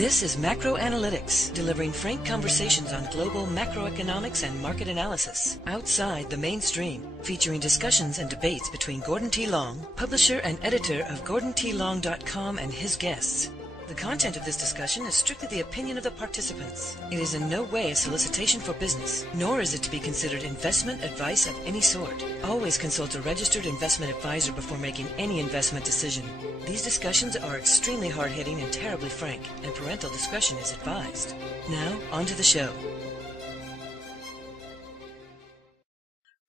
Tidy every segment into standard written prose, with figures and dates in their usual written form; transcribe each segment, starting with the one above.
This is Macro Analytics, delivering frank conversations on global macroeconomics and market analysis, outside the mainstream, featuring discussions and debates between Gordon T. Long, publisher and editor of GordonTLong.com, and his guests. The content of this discussion is strictly the opinion of the participants. It is in no way a solicitation for business, nor is it to be considered investment advice of any sort. Always consult a registered investment advisor before making any investment decision. These discussions are extremely hard-hitting and terribly frank, and parental discretion is advised. Now, on to the show.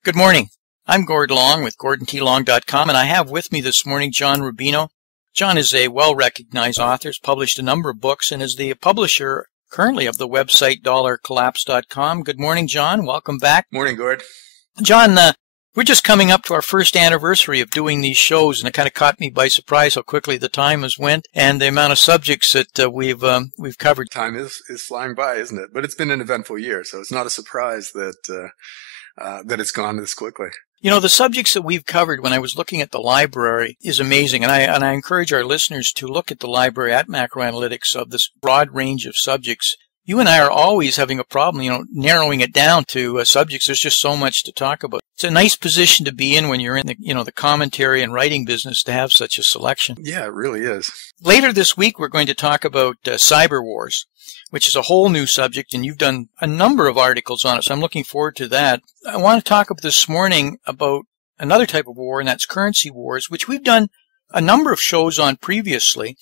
Good morning. I'm Gord Long with GordonTLong.com, and I have with me this morning John Rubino. John is a well-recognized author, has published a number of books, and is the publisher currently of the website $collapse.com. Good morning, John. Welcome back. Morning, Gord. John, we're just coming up to our first anniversary of doing these shows, and it kind of caught me by surprise how quickly the time has went and the amount of subjects that we've covered. Time is flying by, isn't it? But it's been an eventful year, so it's not a surprise that it's gone this quickly. You know, the subjects that we've covered when I was looking at the library is amazing, and I encourage our listeners to look at the library at Macro Analytics of this broad range of subjects. You and I are always having a problem, narrowing it down to subjects. There's just so much to talk about. It's a nice position to be in when you're in the commentary and writing business to have such a selection. Yeah, it really is. Later this week, we're going to talk about cyber wars, which is a whole new subject, and you've done a number of articles on it, so I'm looking forward to that. I want to talk this morning about another type of war, and that's currency wars, which we've done a number of shows on previously.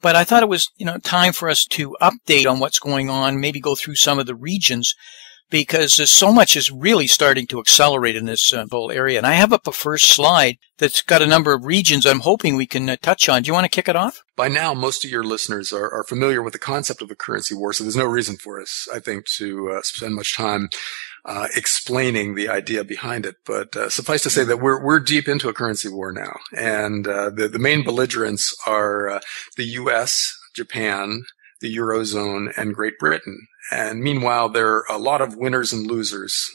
But I thought it was, time for us to update on what's going on, maybe go through some of the regions, because so much is really starting to accelerate in this whole area. And I have up a first slide that's got a number of regions I'm hoping we can touch on. Do you want to kick it off? By now, most of your listeners are familiar with the concept of a currency war, so there's no reason for us, I think, to spend much time explaining the idea behind it. But suffice to say that we're deep into a currency war now. And the main belligerents are the U.S., Japan, the Eurozone, and Great Britain. And meanwhile, there are a lot of winners and losers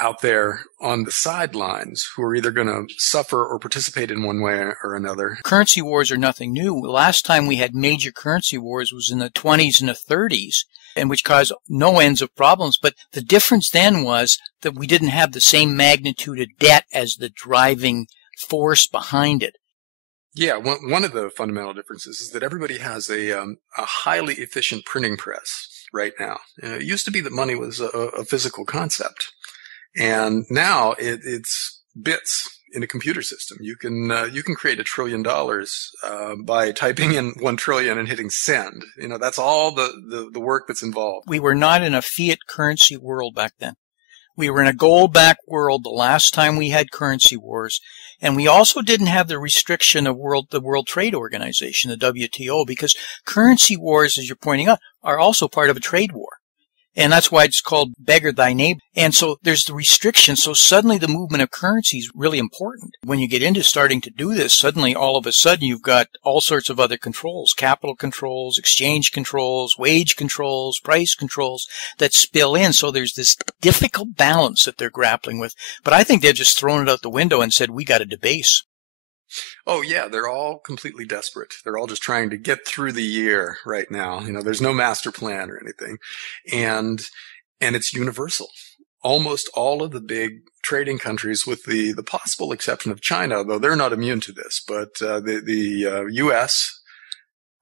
out there on the sidelines who are either going to suffer or participate in one way or another. Currency wars are nothing new. The last time we had major currency wars was in the 20s and the 30s, and which caused no ends of problems. But the difference then was that we didn't have the same magnitude of debt as the driving force behind it. Yeah, one of the fundamental differences is that everybody has a highly efficient printing press right now. It used to be that money was a physical concept, and now it's bits in a computer system. You can create $1 trillion by typing in 1 trillion and hitting send. That's all the work that's involved. We were not in a fiat currency world back then. We were in a gold-backed world the last time we had currency wars, and we also didn't have the restriction of the World Trade Organization, the WTO, because currency wars, as you're pointing out, are also part of a trade war. And that's why it's called beggar thy neighbor. And so there's the restriction. So suddenly the movement of currency is really important. When you get into starting to do this, suddenly all of a sudden you've got all sorts of other controls, capital controls, exchange controls, wage controls, price controls that spill in. So there's this difficult balance that they're grappling with. But I think they've just thrown it out the window and said, we got to debase. Oh, yeah, they're all completely desperate. They're all just trying to get through the year right now. There's no master plan or anything. And it's universal. Almost all of the big trading countries, with the possible exception of China, though they're not immune to this, but the U.S.,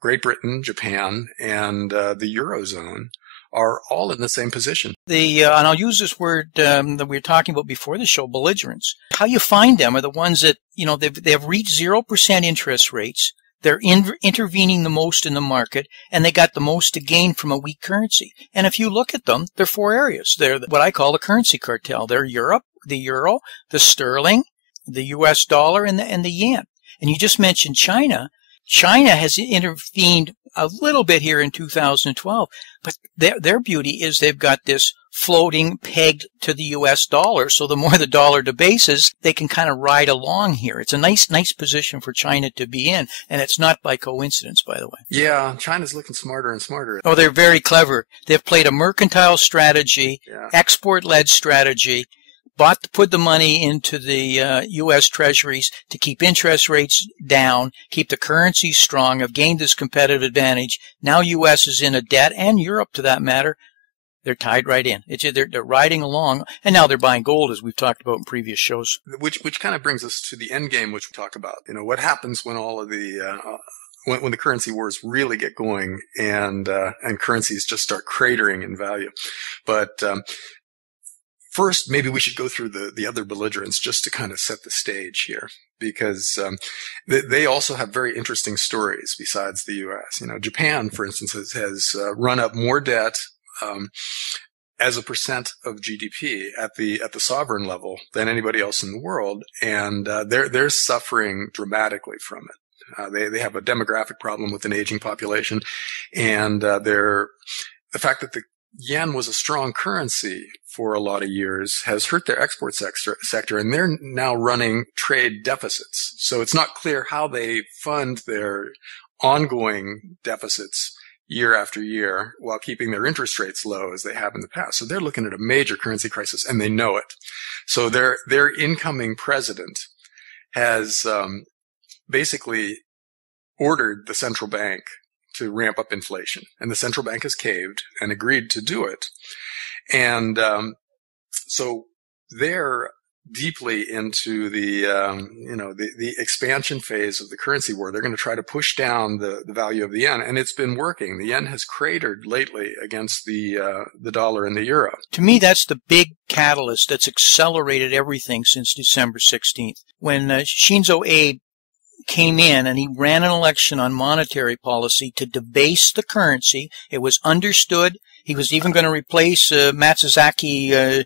Great Britain, Japan, and the Eurozone are all in the same position. And I'll use this word that we were talking about before the show, belligerents. How you find them are the ones that, they've reached 0% interest rates. They're intervening the most in the market, and they got the most to gain from a weak currency. And if you look at them, there are 4 areas. They're what I call the currency cartel. They're Europe, the euro, the sterling, the U.S. dollar, and the yen. And you just mentioned China. China has intervened a little bit here in 2012, but their beauty is they've got this floating pegged to the U.S. dollar, so the more the dollar debases, they can kind of ride along here. It's a nice position for China to be in, and it's not by coincidence, by the way. Yeah, China's looking smarter and smarter. Oh, they're very clever. They've played a mercantile strategy, export-led strategy, put the money into the U.S. Treasuries to keep interest rates down, keep the currency strong, have gained this competitive advantage. Now U.S. is in a debt, and Europe to that matter. They're tied right in. They're riding along, and now they're buying gold, as we've talked about in previous shows. Which kind of brings us to the end game, which we talk about. What happens when all of the when the currency wars really get going and currencies just start cratering in value. But first, maybe we should go through the other belligerents just to kind of set the stage here, because they also have very interesting stories besides the U.S. Japan, for instance, has run up more debt as a percent of GDP at the sovereign level than anybody else in the world, and they're suffering dramatically from it. They have a demographic problem with an aging population, and the fact that the yen was a strong currency for a lot of years has hurt their export sector, and they're now running trade deficits. So it's not clear how they fund their ongoing deficits year after year while keeping their interest rates low as they have in the past. So they're looking at a major currency crisis, and they know it. So their incoming president has basically ordered the central bank to ramp up inflation, and the central bank has caved and agreed to do it. And so they're deeply into the expansion phase of the currency war. They're going to try to push down the value of the yen, and it's been working. The yen has cratered lately against the dollar and the euro. To me, that's the big catalyst that's accelerated everything since December 16th. When Shinzo Abe came in and he ran an election on monetary policy to debase the currency, it was understood. He was even going to replace Matsuzaki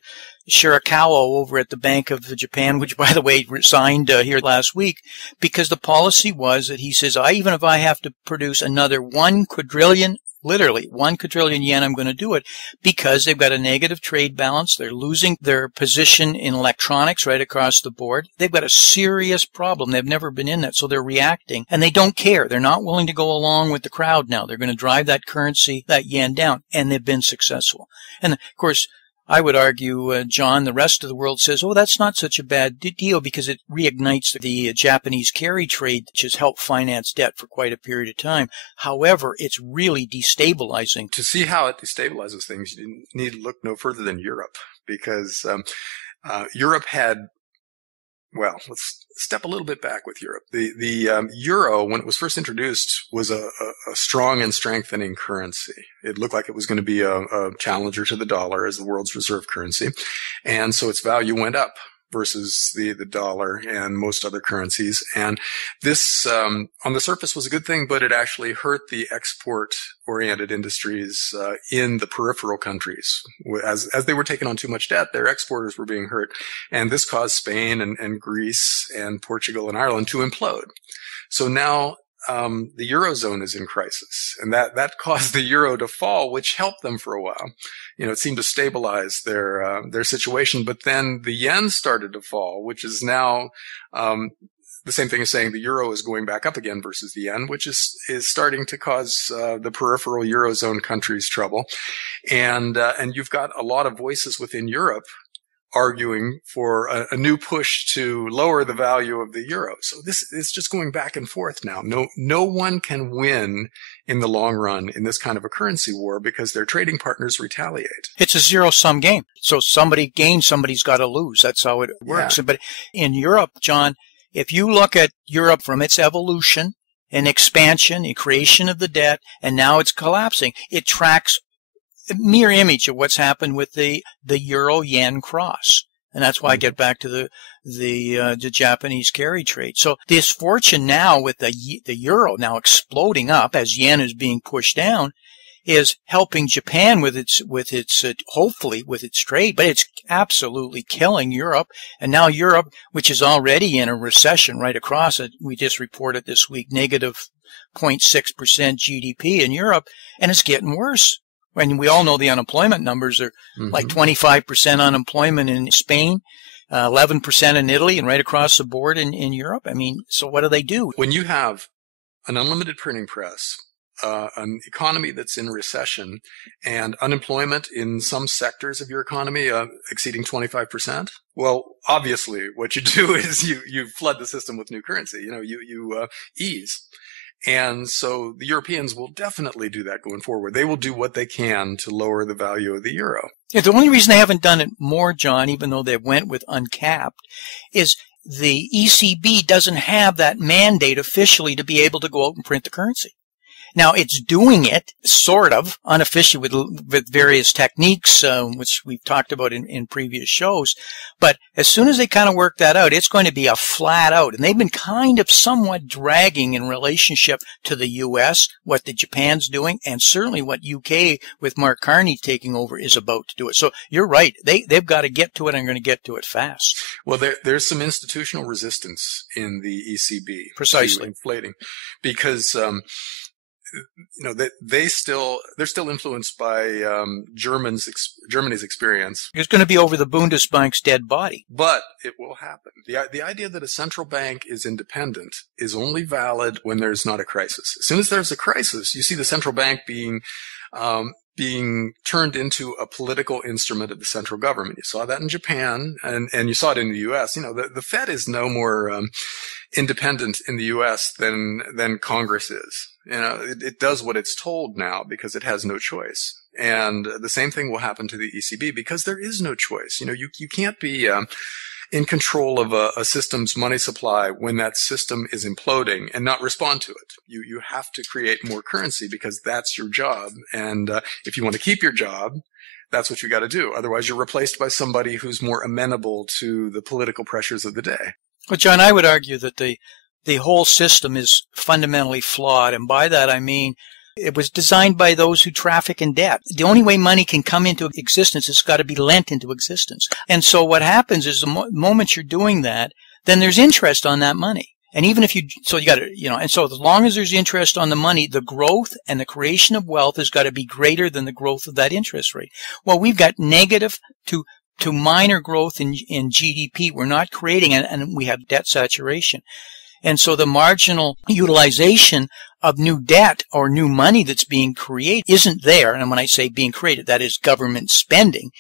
Shirakawa over at the Bank of Japan, which, by the way, resigned here last week, because the policy was that he says, even if I have to produce another 1 quadrillion, literally 1 quadrillion yen, I'm going to do it, because they've got a negative trade balance. They're losing their position in electronics right across the board. They've got a serious problem. They've never been in that, so they're reacting, and they don't care. They're not willing to go along with the crowd now. They're going to drive that currency, that yen, down, and they've been successful. And, of course, I would argue, John, the rest of the world says, that's not such a bad deal because it reignites the Japanese carry trade, which has helped finance debt for quite a period of time. However, it's really destabilizing. To see how it destabilizes things, you need to look no further than Europe, because Europe had, well, let's step a little bit back with Europe. The euro, when it was first introduced, was a strong and strengthening currency. It looked like it was going to be a challenger to the dollar as the world's reserve currency. And so its value went up versus the dollar and most other currencies. And this, on the surface, was a good thing, but it actually hurt the export-oriented industries in the peripheral countries. As they were taking on too much debt, their exporters were being hurt. And this caused Spain and Greece and Portugal and Ireland to implode. So now the Eurozone is in crisis, and that caused the euro to fall, which helped them for a while. It seemed to stabilize their situation, but then the yen started to fall, which is now the same thing as saying the euro is going back up again versus the yen, which is starting to cause the peripheral Eurozone countries trouble. And you've got a lot of voices within Europe arguing for a new push to lower the value of the euro. So this is just going back and forth now. No one can win in the long run in this kind of a currency war because their trading partners retaliate. It's a zero-sum game. So somebody gains, somebody's got to lose. That's how it works. Yeah. But in Europe, John, if you look at Europe from its evolution and expansion, and creation of the debt, and now it's collapsing, it tracks a mirror image of what's happened with the euro-yen cross. And that's why I get back to the Japanese carry trade. So this fortune now with the euro now exploding up as yen is being pushed down is helping Japan with its hopefully with its trade, but it's absolutely killing Europe. And now Europe, which is already in a recession right across it, we just reported this week, negative 0.6% GDP in Europe, and it's getting worse. And we all know the unemployment numbers are like 25% unemployment in Spain, 11% in Italy, and right across the board in Europe. I mean, so what do they do? When you have an unlimited printing press an economy that's in recession and unemployment in some sectors of your economy exceeding 25%, well, obviously what you do is you flood the system with new currency. You ease. And so the Europeans will definitely do that going forward. They will do what they can to lower the value of the euro. Yeah, the only reason they haven't done it more, John, even though they went with Uncapped, is the ECB doesn't have that mandate officially to be able to go out and print the currency. Now, it's doing it sort of unofficially with various techniques, which we've talked about in previous shows. But as soon as they kind of work that out, it's going to be a flat out. And they've been kind of somewhat dragging in relationship to the U.S., what the Japan's doing, and certainly what UK with Mark Carney taking over is about to do it. So you're right. They've got to get to it and are going to get to it fast. Well, there's some institutional resistance in the ECB. Precisely. To inflating because, they're still influenced by Germany's experience. It's going to be over the Bundesbank's dead body. But it will happen. The idea that a central bank is independent is only valid when there's not a crisis. As soon as there's a crisis, you see the central bank being turned into a political instrument of the central government. You saw that in Japan, and you saw it in the U.S. The Fed is no more independent in the U.S. than Congress is. It does what it's told now because it has no choice. And the same thing will happen to the ECB because there is no choice. You can't be in control of a system's money supply when that system is imploding and not respond to it. You have to create more currency because that's your job. And if you want to keep your job, that's what you got to do. Otherwise, you're replaced by somebody who's more amenable to the political pressures of the day. Well, John, I would argue that the whole system is fundamentally flawed. And by that, I mean it was designed by those who traffic in debt. The only way money can come into existence is got to be lent into existence. And so what happens is the moment you're doing that, then there's interest on that money. And even if so you got to, and so as long as there's interest on the money, the growth and the creation of wealth has got to be greater than the growth of that interest rate. Well, we've got negative to minor growth in GDP. We're not creating, and we have debt saturation. And so the marginal utilization of new debt or new money that's being created isn't there. And when I say being created, that is government spending,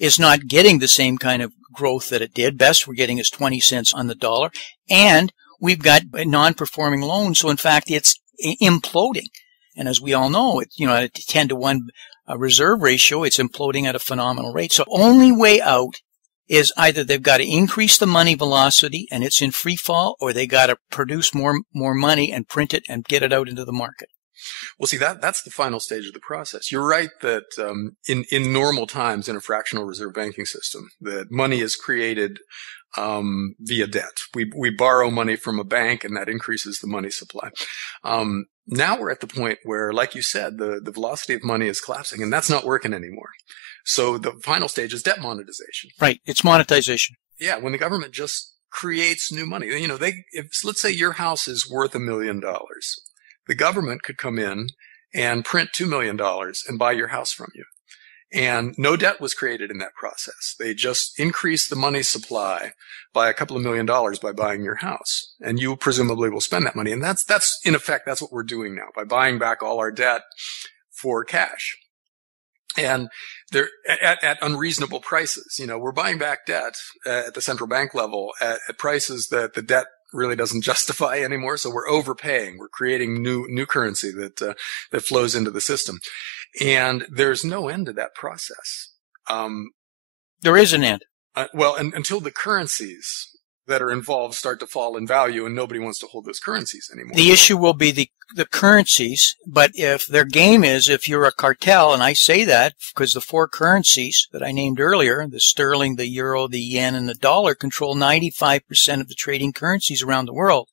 is not getting the same kind of growth that it did. Best we're getting is 20 cents on the dollar. And we've got non-performing loans. So in fact, it's imploding. And as we all know, at a 10-to-1 reserve ratio, it's imploding at a phenomenal rate. So only way out is either they've got to increase the money velocity and it's in free fall, or they got to produce more money and print it and get it out into the market. Well, see, that's the final stage of the process. You're right that in normal times in a fractional reserve banking system, that money is created via debt. We borrow money from a bank and that increases the money supply. Now we're at the point where, like you said, the velocity of money is collapsing, and that's not working anymore. So the final stage is debt monetization. Right. It's monetization. Yeah. When the government just creates new money, let's say your house is worth $1 million. The government could come in and print $2 million and buy your house from you. And no debt was created in that process. They just increased the money supply by a couple of $1 million by buying your house. And you presumably will spend that money. And that's in effect, that's what we're doing now by buying back all our debt for cash. And they're at unreasonable prices. We're buying back debt at the central bank level at prices that the debt really doesn't justify anymore. So we're overpaying. We're creating new currency that flows into the system. And there's no end to that process. There is an end. Until the currencies that are involved start to fall in value and nobody wants to hold those currencies anymore. The issue will be the currencies, but if their game is, if you're a cartel, and I say that because the four currencies that I named earlier, the sterling, the euro, the yen, and the dollar, control 95% of the trading currencies around the world.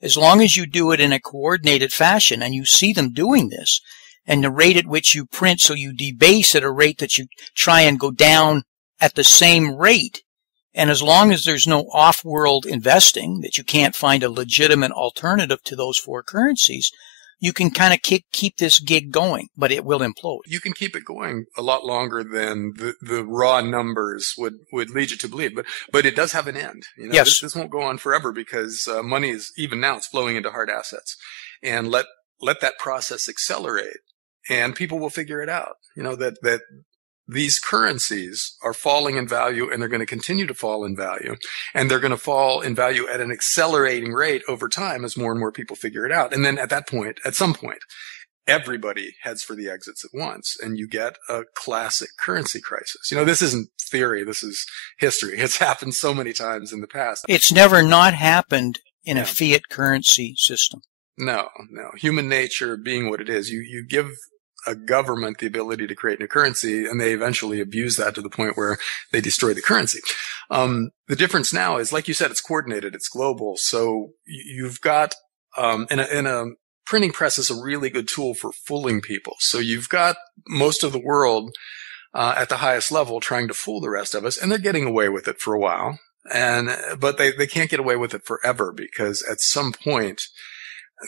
As long as you do it in a coordinated fashion, and you see them doing this, and the rate at which you print, so you debase at a rate that you try and go down at the same rate. And as long as there's no off-world investing, that you can't find a legitimate alternative to those four currencies, you can kind of keep this gig going, but it will implode. You can keep it going a lot longer than the raw numbers would lead you to believe, but it does have an end. Yes. This won't go on forever because money is, even now, it's flowing into hard assets. And let let that process accelerate, and people will figure it out. That these currencies are falling in value, and they're going to continue to fall in value, and they're going to fall in value at an accelerating rate over time as more and more people figure it out. And then at some point, everybody heads for the exits at once, and you get a classic currency crisis. This isn't theory. This is history. It's happened so many times in the past. It's never not happened in a fiat currency system. No. Human nature being what it is, you give a government the ability to create a currency, and they eventually abuse that to the point where they destroy the currency. The difference now is, like you said, it's coordinated, it's global. So you've got, in a printing press is a really good tool for fooling people. So you've got most of the world at the highest level trying to fool the rest of us, and they're getting away with it for a while. But they can't get away with it forever, because at some point,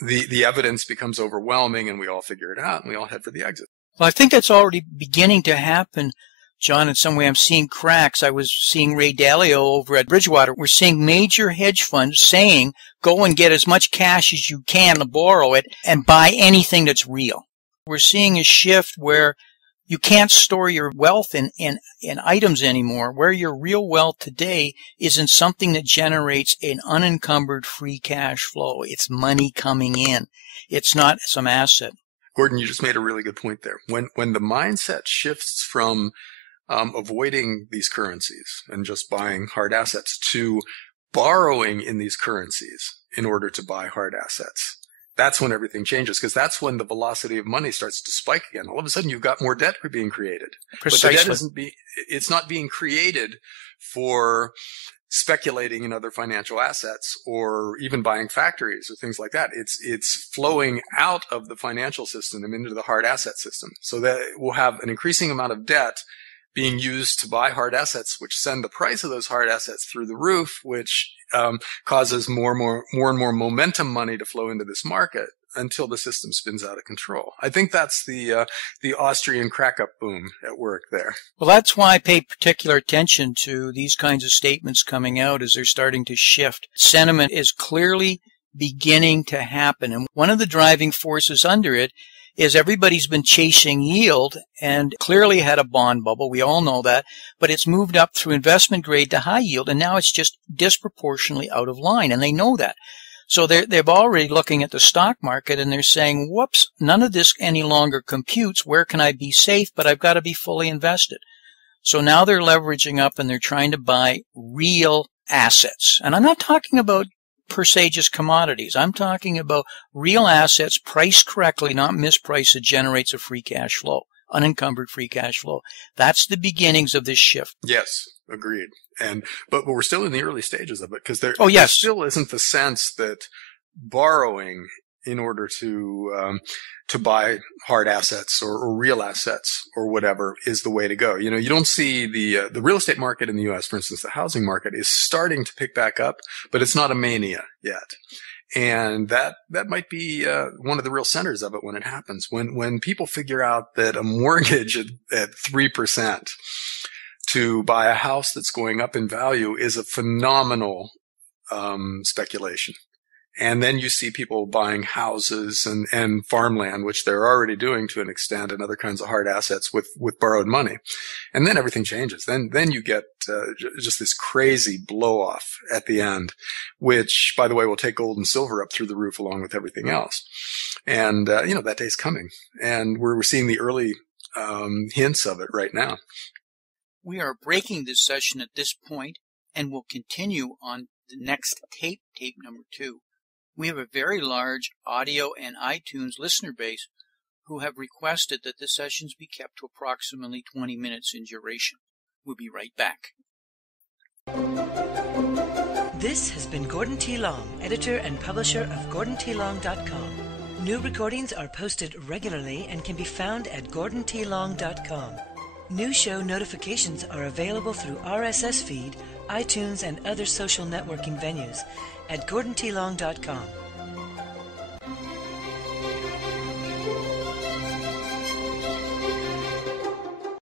the evidence becomes overwhelming, and we all figure it out, and we all head for the exit. Well, I think that's already beginning to happen, John. In some way, I'm seeing cracks. I was seeing Ray Dalio over at Bridgewater. We're seeing major hedge funds saying, go and get as much cash as you can to borrow it and buy anything that's real. We're seeing a shift where you can't store your wealth in items anymore, where your real wealth today is in something that generates an unencumbered free cash flow. It's money coming in. It's not some asset. Gordon, you just made a really good point there. When the mindset shifts from avoiding these currencies and just buying hard assets to borrowing in these currencies in order to buy hard assets, that's when everything changes, because that's when the velocity of money starts to spike again. All of a sudden, you've got more debt being created. Precisely. But the debt it's not being created for speculating in other financial assets or even buying factories or things like that. It's flowing out of the financial system and into the hard asset system. So that we'll have an increasing amount of debt being used to buy hard assets, which send the price of those hard assets through the roof, which causes more and more momentum money to flow into this market until the system spins out of control. I think that's the Austrian Crackup boom at work there. Well, that's why I pay particular attention to these kinds of statements coming out as they're starting to shift. Sentiment is clearly beginning to happen, and one of the driving forces under it is everybody's been chasing yield and clearly had a bond bubble. We all know that. But it's moved up through investment grade to high yield, and now it's just disproportionately out of line, and they know that. So they're already looking at the stock market, and they're saying, whoops, none of this any longer computes. Where can I be safe? But I've got to be fully invested. So now they're leveraging up, and they're trying to buy real assets. And I'm not talking about per se just commodities. I'm talking about real assets priced correctly, not mispriced, that generates a free cash flow, unencumbered free cash flow. That's the beginnings of this shift. Yes, agreed. But we're still in the early stages of it, because there still isn't the sense that borrowing in order to buy hard assets or real assets or whatever is the way to go. You don't see the real estate market in the U.S., for instance, the housing market is starting to pick back up, but it's not a mania yet. And that might be one of the real centers of it when it happens. When people figure out that a mortgage at 3% to buy a house that's going up in value is a phenomenal speculation. And then you see people buying houses and farmland, which they're already doing to an extent, and other kinds of hard assets with borrowed money. And then everything changes. Then you get just this crazy blow off at the end, which, by the way, will take gold and silver up through the roof along with everything else. And, that day's coming. And we're seeing the early hints of it right now. We are breaking this session at this point, and we'll continue on the next tape number 2. We have a very large audio and iTunes listener base who have requested that the sessions be kept to approximately 20 minutes in duration. We'll be right back. This has been Gordon T. Long, editor and publisher of GordonTLong.com. New recordings are posted regularly and can be found at GordonTLong.com. New show notifications are available through RSS feed, iTunes, and other social networking venues at GordonTLong.com.